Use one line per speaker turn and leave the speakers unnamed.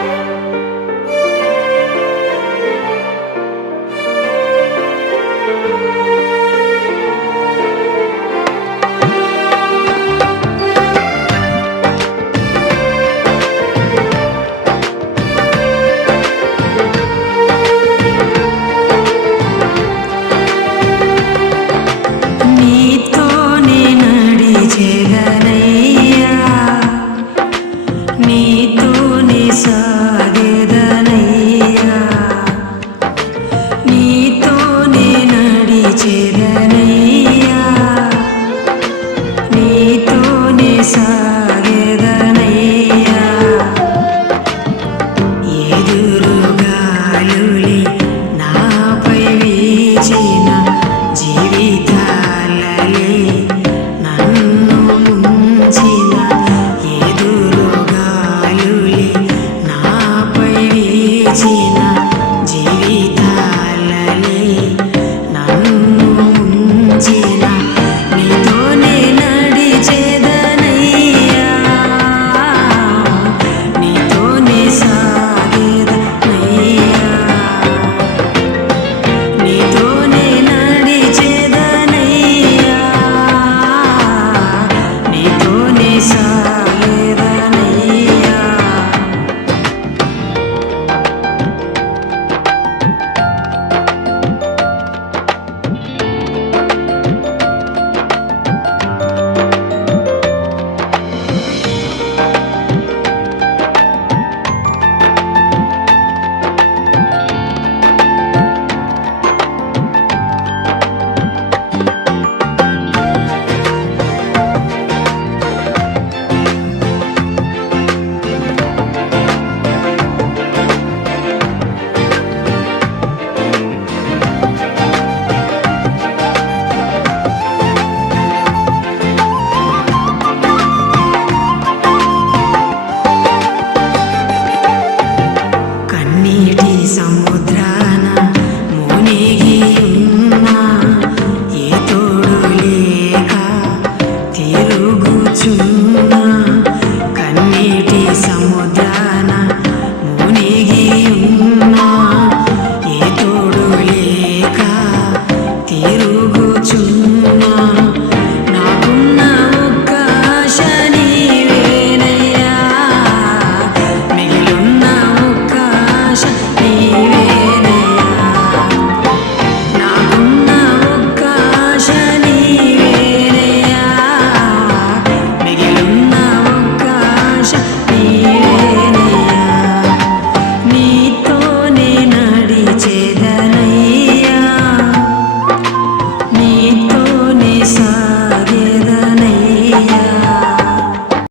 నీతోనే సాగేదనయ్యా. నీతోనే నడిచేదనయ్యా. నీతోనే సాగ తిరుగుచున్న